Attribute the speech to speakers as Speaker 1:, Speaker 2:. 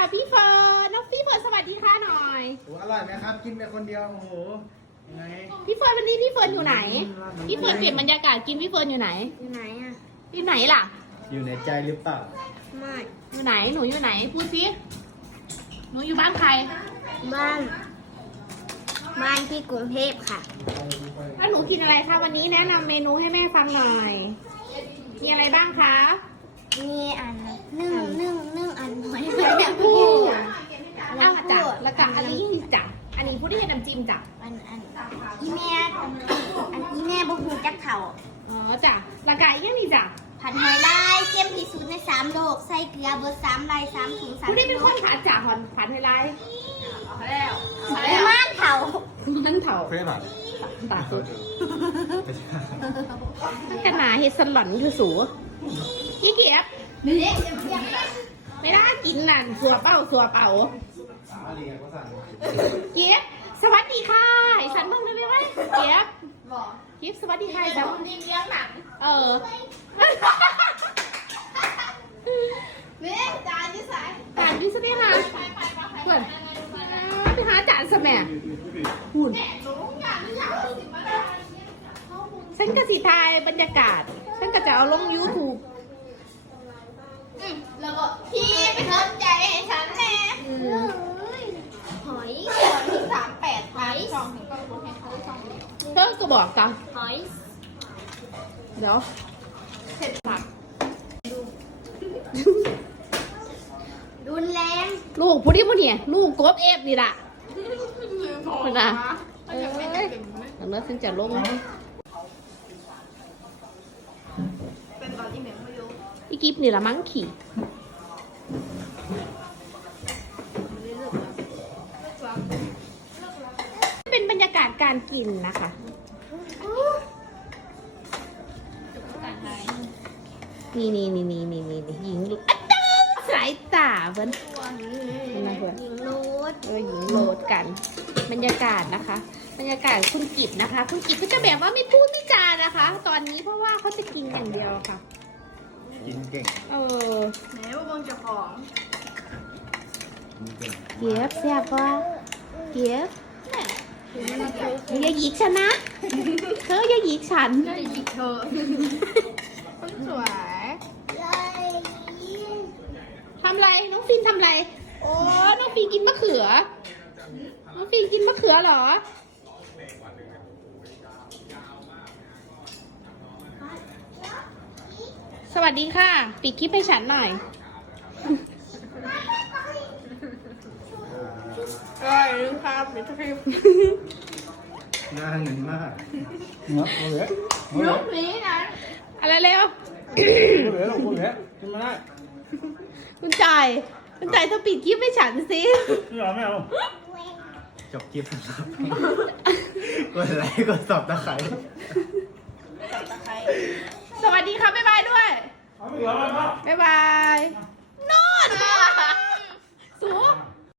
Speaker 1: พี่เฟิร์นน้องพี่เฟิร์นสวัสดีค่ะหน่อย
Speaker 2: โอ้อร่อยไหมครับ กินไปคนเดียวโอ้โหยังไง
Speaker 1: พี่เฟิร์นวันนี้พี่เฟิร์นอยู่ไหน พี่เฟิร์นเปลี่ยนบรรยากาศกินพี่เฟิร์นอยู่ไหน
Speaker 3: อยู่ไหนอ่ะ
Speaker 1: อยู่ไหนล่ะ
Speaker 2: อยู่ในใจหรือเปล่า
Speaker 3: ไม่
Speaker 1: อยู่ไหนหนูอยู่ไหนพูดสิหนูอยู่บ้านใคร
Speaker 3: บ้านบ้านที่กรุงเทพค่ะ
Speaker 1: แล้วหนูกินอะไรคะวันนี้แนะนำเมนูให้แม่ฟังหน่อย มีอะไรบ้างคะ
Speaker 3: มีอันนึ่งอันหอย
Speaker 1: แม่พูด
Speaker 3: แล้ว
Speaker 1: จ้ะ
Speaker 3: ก็
Speaker 1: แล้วก็อันนี้จ้ะอันนี้พูดได้น้ำจิ้มจ้ะ
Speaker 3: อีแม่อีแม่บุกหูจักเข่า
Speaker 1: อ๋อจ้ะแล้วก็อีกอย่างนี้จ้ะ
Speaker 3: ผัดหอยลายเข้มที่สุดใน3 โลกใส่เกลือเบอร์3 ลาย3 ถุง
Speaker 1: พูด
Speaker 3: 3
Speaker 1: ได้
Speaker 3: กิ
Speaker 1: เป็น
Speaker 3: โล
Speaker 1: คนขาจ่าหอนผัดไฮไลท์
Speaker 3: ม่านเข่า
Speaker 1: มันเถา
Speaker 2: เพื่อนหรอ
Speaker 1: ปาก
Speaker 2: ไม่ใช่
Speaker 1: มันกระหนาเฮดสลอนคือสูยี่เกียบไม่ได้กินนั่นสัวเป่าเกียบสวัสดีค่ะไอ้สันมึงได้ไหมเกียบสวัสดีค่ะไอ้สันนี่เลี้ยงหนัง
Speaker 3: เนี่ยจานที่ใส่
Speaker 1: จานวิสเนียนะเพื่อนไปหาจานสแม่หุ่นฉันก็สิทายบรรยากาศฉันก็จะเอาลง YouTube
Speaker 3: แล้วก็พี่ไปสนใจฉันแน่หอย38หอย
Speaker 1: เธอก็บอกกัน
Speaker 3: หอย
Speaker 1: เดี๋ยวเสร็จสับ
Speaker 3: รุนแรง
Speaker 1: ลูกผู้นี้ผู้เนี่ยลูกกบเอฟนี่ล่ะคุณน่ะแล้วเนื้อฉันจะลงอีกิฟนี่ละมั้งขี่เป็นบรรยากาศการกินนะคะนี่หญิงอัดดังสายตาเพื่อนนะเพื่อน
Speaker 3: หญิงโรส
Speaker 1: หญิงโหลดกัน บรรยากาศนะคะ บรรยากาศคุณกิจนะคะ คุณกิจก็จะแบบว่าไม่พูดไม่จานะคะ ตอนนี้เพราะว่าเขาจะกินอย่างเดียวค่ะ
Speaker 2: กินเก่ง
Speaker 3: ไหนว่าบงจะของ
Speaker 2: กินเก่ง
Speaker 1: เกียบแซ่บปะเกียบอย่าหยิกฉันนะเธออย่าหยิกฉัน
Speaker 3: ได้จิกเธอคนสวย
Speaker 1: ทำไรน้องฟินทำไรโอ้น้องฟินกินมะเขือน้องฟินกินมะเขือเหรอสวัสดีค่ะปิดคลิปให้ฉันหน่อย
Speaker 3: อร่อยครับเป็นทุกที
Speaker 2: น่าเงินมากเนาะโอ้ย
Speaker 3: ยุคนี้นะ
Speaker 1: อะไรเร็ว
Speaker 2: โอ้ยโอ้ยกินมาได้
Speaker 1: คุณจ่ายเธอปิดคลิปให้ฉันสิ
Speaker 2: ไม่เอาจบคลิปครับกดไลค์กดซับตะไคร้
Speaker 1: สวัสดีค่ะบ๊ายบายด้วย บ๊ายบาย